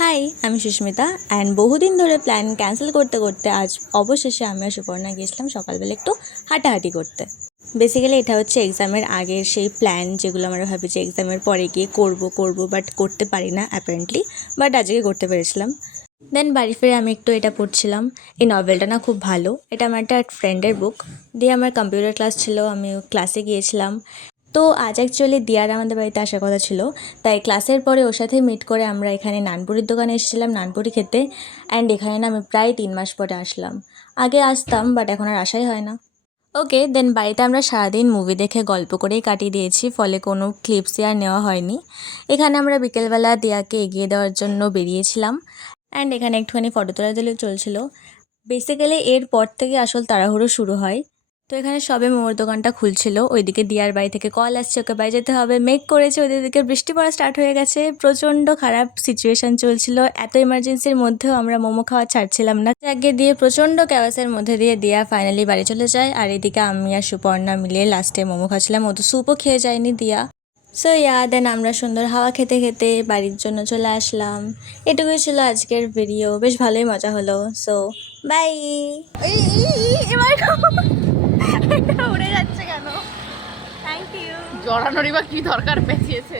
High, আমি Susmita and বহুদিন ধরে প্ল্যান ক্যান্সেল করতে করতে আজ অবশেষে আমি আর সুপর্ণা গিয়েছিলাম সকালবেলা একটু হাঁটাহাঁটি করতে। বেসিক্যালি এটা হচ্ছে এক্সামের আগের সেই প্ল্যান যেগুলো আমরা ভাবি যে এক্সামের পরে গিয়ে করবো বাট করতে পারি না অ্যাপারেন্টলি, বাট আজকে করতে পেরেছিলাম। দেন বাড়ি ফিরে আমি একটু এটা পড়ছিলাম। এই নভেলটা না খুব ভালো, এটা আমার একটা ফ্রেন্ডের বুক। দিয়ে আমার কম্পিউটার ক্লাস ছিল, আমি ক্লাসে গিয়েছিলাম। তো আজ অ্যাকচুয়ালি দিয়ার আমাদের বাড়িতে আসার কথা ছিল, তাই ক্লাসের পরে ওর সাথে মিট করে আমরা এখানে নানপুরির দোকানে এসেছিলাম নানপুরি খেতে। অ্যান্ড এখানে না আমি প্রায় 3 মাস পরে আসলাম। আগে আসতাম বাট এখন আর আসাই হয় না। ওকে, দেন বাড়িতে আমরা সারাদিন মুভি দেখে গল্প করেই কাটিয়ে দিয়েছি, ফলে কোনো ক্লিপসই আর নেওয়া হয়নি। এখানে আমরা বিকেলবেলা দিয়াকে এগিয়ে দেওয়ার জন্য বেরিয়েছিলাম। অ্যান্ড এখানে একটুখানি ফটো তোলা চলছিল। বেসিক্যালি এরপর থেকে আসল তাড়াহুড়ো শুরু হয়। তো এখানে সবে মোমোর দোকানটা খুলছিল, ওইদিকে দিয়ার বাড়ি থেকে কল আসছে ওকে বাড়ি যেতে হবে, মেঘ করেছে, ওইদিকে বৃষ্টি পড়া স্টার্ট হয়ে গেছে, প্রচণ্ড খারাপ সিচুয়েশান চলছিল। এত এমার্জেন্সির মধ্যেও আমরা মোমো খাওয়া ছাড়ছিলাম না। আগে দিয়ে প্রচণ্ড ক্যাওয়াসের মধ্যে দিয়ে দিয়া ফাইনালি বাড়ি চলে যায়। আর এদিকে আমি আর সুপর্ণা মিলে লাস্টে মোমো খাচ্ছিলাম, ও তো স্যুপও খেয়ে যায়নি দিয়া। সো দেন আমরা সুন্দর হাওয়া খেতে খেতে বাড়ির জন্য চলে আসলাম। এটুকুই ছিল আজকের ভিডিও, বেশ ভালোই মজা হলো। So bye. এবার এটা উড়ে যাচ্ছে কেন? Thank you. জড়ানোরই বা কি দরকার পেঁচিয়েছে।